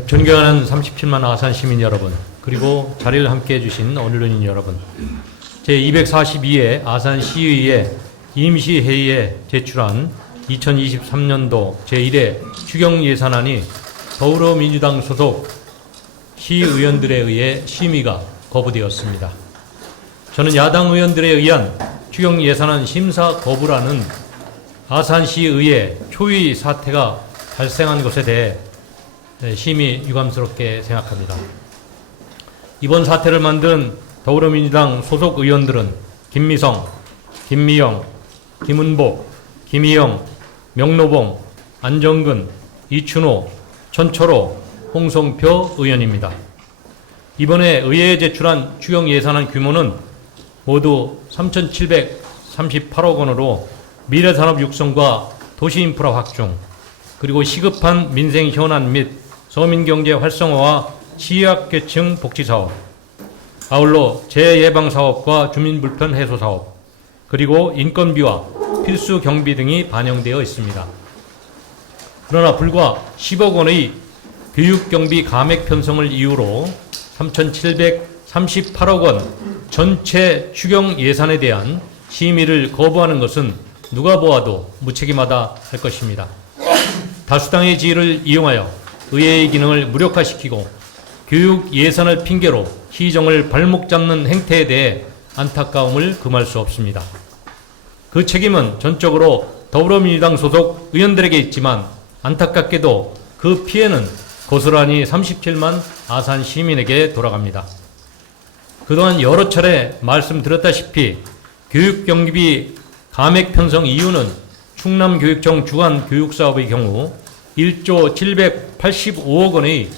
존경하는 37만 아산 시민 여러분, 그리고 자리를 함께 해주신 언론인 여러분, 제242회 아산시의회 임시회의에 제출한 2023년도 제1회 추경예산안이 더불어민주당 소속 시의원들에 의해 심의가 거부되었습니다. 저는 야당 의원들에 의한 추경예산안 심사 거부라는 아산시의회 초유의 사태가 발생한 것에 대해 심히 유감스럽게 생각합니다. 이번 사태를 만든 더불어민주당 소속 의원들은 김미성, 김미영, 김은복, 김희영, 명노봉, 안정근, 이춘호, 천철호, 홍성표 의원입니다. 이번에 의회에 제출한 추경예산안 규모는 모두 3,738억 원으로 미래산업 육성과 도시인프라 확충, 그리고 시급한 민생 현안 및 서민경제 활성화와 취약계층 복지사업, 아울러 재예방사업과 주민불편 해소사업, 그리고 인건비와 필수 경비 등이 반영되어 있습니다. 그러나 불과 10억 원의 교육경비 감액 편성을 이유로 3,738억 원 전체 추경 예산에 대한 심의를 거부하는 것은 누가 보아도 무책임하다 할 것입니다. 다수당의 지위를 이용하여 의회의 기능을 무력화시키고 교육 예산을 핑계로 시정을 발목 잡는 행태에 대해 안타까움을 금할 수 없습니다. 그 책임은 전적으로 더불어민주당 소속 의원들에게 있지만 안타깝게도 그 피해는 고스란히 37만 아산 시민에게 돌아갑니다. 그동안 여러 차례 말씀드렸다시피 교육경비 감액 편성 이유는 충남교육청 주관 교육사업의 경우 1조 785억 원의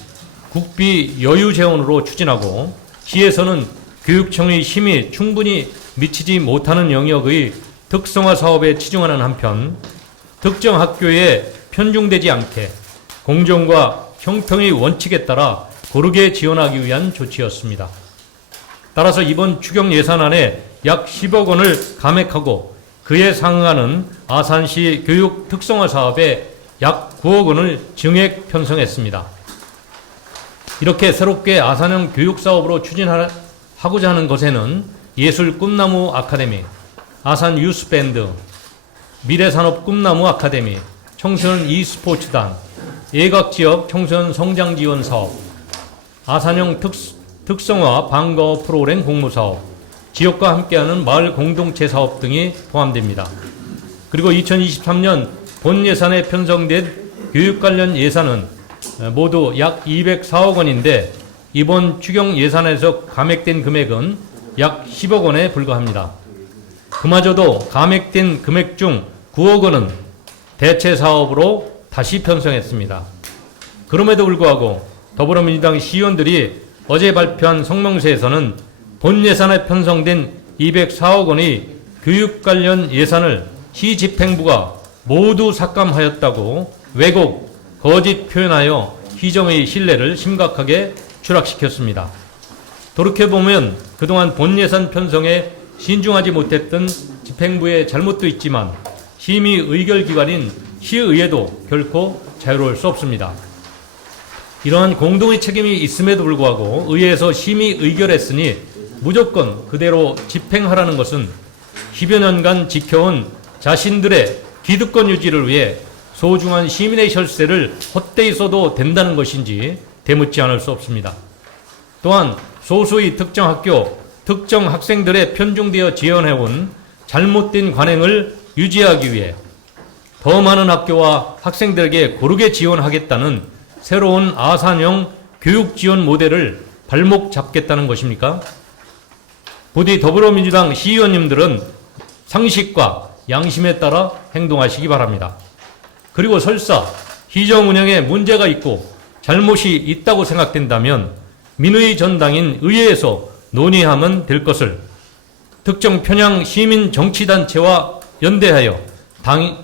국비 여유 재원으로 추진하고 시에서는 교육청의 힘이 충분히 미치지 못하는 영역의 특성화 사업에 치중하는 한편 특정 학교에 편중되지 않게 공정과 형평의 원칙에 따라 고르게 지원하기 위한 조치였습니다. 따라서 이번 추경 예산안에 약 10억 원을 감액하고 그에 상응하는 아산시 교육 특성화 사업에 약 9억 원을 증액 편성했습니다. 이렇게 새롭게 아산형 교육사업으로 추진하고자 하는 것에는 예술 꿈나무 아카데미, 아산 유스밴드, 미래산업 꿈나무 아카데미, 청소년 e스포츠단, 예각지역 청소년 성장지원 사업, 아산형 특성화 방과후 프로그램 공모사업, 지역과 함께하는 마을 공동체 사업 등이 포함됩니다. 그리고 2023년 본 예산에 편성된 교육 관련 예산은 모두 약 204억 원인데 이번 추경 예산에서 감액된 금액은 약 10억 원에 불과합니다. 그마저도 감액된 금액 중 9억 원은 대체 사업으로 다시 편성했습니다. 그럼에도 불구하고 더불어민주당 시의원들이 어제 발표한 성명서에서는 본 예산에 편성된 204억 원의 교육 관련 예산을 시집행부가 모두 삭감하였다고 왜곡, 거짓 표현하여 시정의 신뢰를 심각하게 추락시켰습니다. 돌이켜보면 그동안 본 예산 편성에 신중하지 못했던 집행부의 잘못도 있지만 심의 의결기관인 시의회도 결코 자유로울 수 없습니다. 이러한 공동의 책임이 있음에도 불구하고 의회에서 심의 의결했으니 무조건 그대로 집행하라는 것은 10여 년간 지켜온 자신들의 기득권 유지를 위해 소중한 시민의 혈세를 헛되이 써도 된다는 것인지 되묻지 않을 수 없습니다. 또한 소수의 특정 학교, 특정 학생들에 편중되어 지원해온 잘못된 관행을 유지하기 위해 더 많은 학교와 학생들에게 고르게 지원하겠다는 새로운 아산형 교육 지원 모델을 발목 잡겠다는 것입니까? 부디 더불어민주당 시의원님들은 상식과 양심에 따라 행동하시기 바랍니다. 그리고 설사 시정 운영에 문제가 있고 잘못이 있다고 생각된다면 민의 전당인 의회에서 논의하면 될 것을 특정 편향 시민 정치단체와 연대하여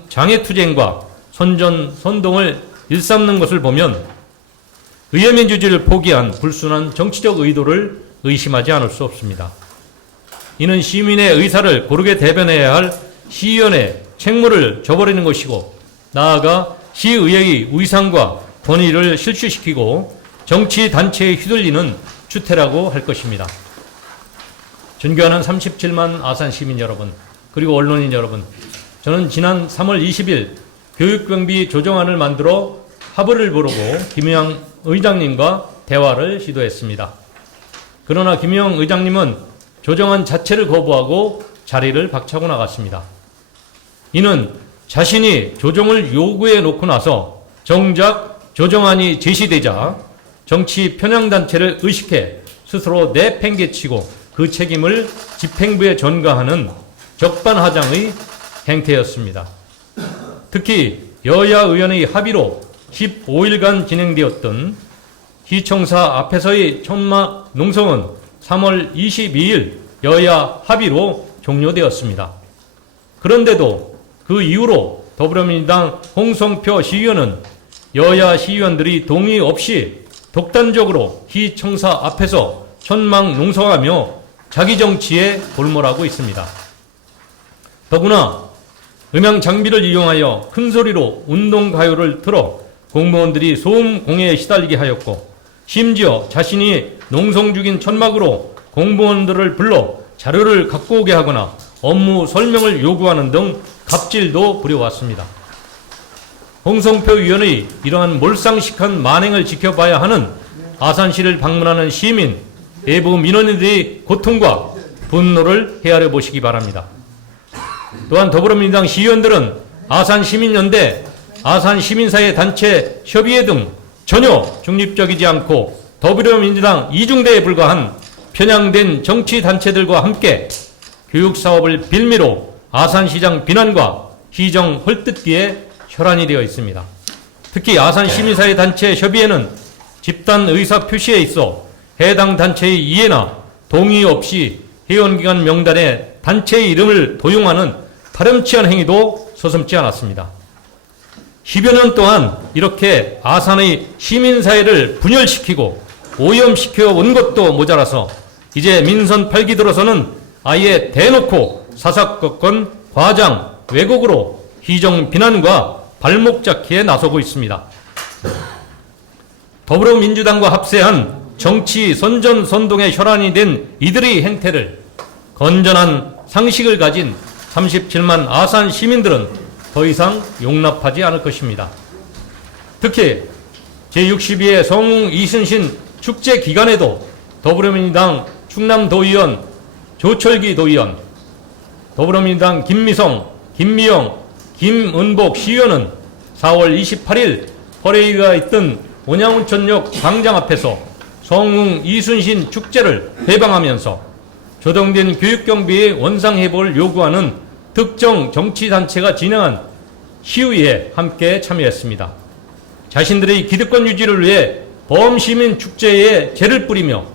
장애투쟁과 선전선동을 일삼는 것을 보면 의회민주주의를 포기한 불순한 정치적 의도를 의심하지 않을 수 없습니다. 이는 시민의 의사를 고르게 대변해야 할 시의원의 책무를 저버리는 것이고 나아가 시의회의 위상과 권위를 실추시키고 정치 단체에 휘둘리는 추태라고 할 것입니다. 존경하는 37만 아산 시민 여러분, 그리고 언론인 여러분, 저는 지난 3월 20일 교육경비 조정안을 만들어 합의를 보르고 김영 의장님과 대화를 시도했습니다. 그러나 김영 의장님은 조정안 자체를 거부하고 자리를 박차고 나갔습니다. 이는 자신이 조정을 요구해 놓고 나서 정작 조정안이 제시되자 정치 편향단체를 의식해 스스로 내팽개치고 그 책임을 집행부에 전가하는 적반하장의 행태였습니다. 특히 여야 의원의 합의로 15일간 진행되었던 시청사 앞에서의 천막 농성은 3월 22일 여야 합의로 종료되었습니다. 그런데도 그 이후로 더불어민주당 홍성표 시의원은 여야 시의원들이 동의 없이 독단적으로 시청사 앞에서 천막 농성하며 자기 정치에 골몰하고 있습니다. 더구나 음향 장비를 이용하여 큰 소리로 운동가요를 틀어 공무원들이 소음 공해에 시달리게 하였고, 심지어 자신이 농성 중인 천막으로 공무원들을 불러 자료를 갖고 오게 하거나 업무 설명을 요구하는 등 갑질도 부려왔습니다. 홍성표 의원의 이러한 몰상식한 만행을 지켜봐야 하는 아산시를 방문하는 시민, 외부 민원인들의 고통과 분노를 헤아려 보시기 바랍니다. 또한 더불어민주당 시의원들은 아산시민연대, 아산시민사회 단체 협의회 등 전혀 중립적이지 않고 더불어민주당 이중대에 불과한 편향된 정치단체들과 함께 교육사업을 빌미로 아산시장 비난과 시정 헐뜯기에 혈안이 되어 있습니다. 특히 아산시민사회 단체 협의회는 집단 의사 표시에 있어 해당 단체의 이해나 동의 없이 회원기관 명단에 단체의 이름을 도용하는 파렴치한 행위도 서슴지 않았습니다. 10여 년 동안 이렇게 아산의 시민사회를 분열시키고 오염시켜 온 것도 모자라서 이제 민선 8기 들어서는 아예 대놓고 사사건건 과장 왜곡으로 희정 비난과 발목 잡기에 나서고 있습니다. 더불어민주당과 합세한 정치 선전선동의 혈안이 된 이들의 행태를 건전한 상식을 가진 37만 아산 시민들은 더 이상 용납하지 않을 것입니다. 특히 제62회 성웅 이순신 축제 기간에도 더불어민주당 충남도의원 조철기 도의원, 더불어민주당 김미성, 김미영, 김은복 시의원은 4월 28일 퍼레이드가 있던 온양온천역 광장 앞에서 성웅 이순신 축제를 해방하면서 조정된 교육경비의 원상회복을 요구하는 특정 정치단체가 진행한 시위에 함께 참여했습니다. 자신들의 기득권 유지를 위해 범시민 축제에 재를 뿌리며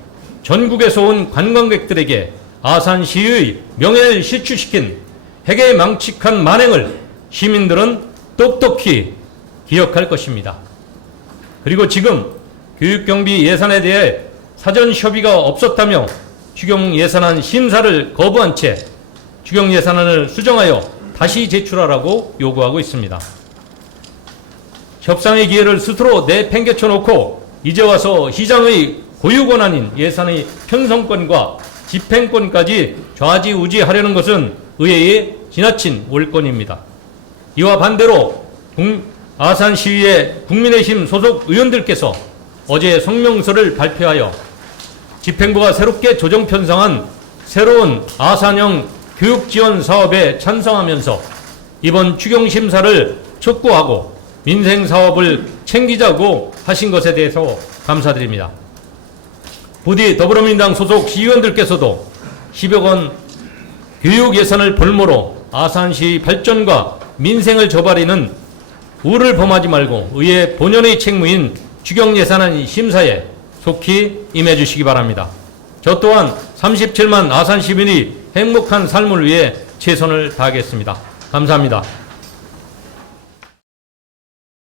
전국에서 온 관광객들에게 아산시의 명예를 실추시킨 해괴망측한 만행을 시민들은 똑똑히 기억할 것입니다. 그리고 지금 교육경비 예산에 대해 사전 협의가 없었다며 추경예산안 심사를 거부한 채 추경예산안을 수정하여 다시 제출하라고 요구하고 있습니다. 협상의 기회를 스스로 내팽개쳐 놓고 이제 와서 시장의 고유권한인 예산의 편성권과 집행권까지 좌지우지하려는 것은 의회의 지나친 올권입니다. 이와 반대로 아산시의회 국민의힘 소속 의원들께서 어제 성명서를 발표하여 집행부가 새롭게 조정 편성한 새로운 아산형 교육지원 사업에 찬성하면서 이번 추경심사를 촉구하고 민생사업을 챙기자고 하신 것에 대해서 감사드립니다. 부디 더불어민주당 소속 시의원들께서도 10여 원 교육 예산을 볼모로 아산시 발전과 민생을 저버리는 우를 범하지 말고 의회 본연의 책무인 추경예산안 심사에 속히 임해 주시기 바랍니다. 저 또한 37만 아산 시민이 행복한 삶을 위해 최선을 다하겠습니다. 감사합니다.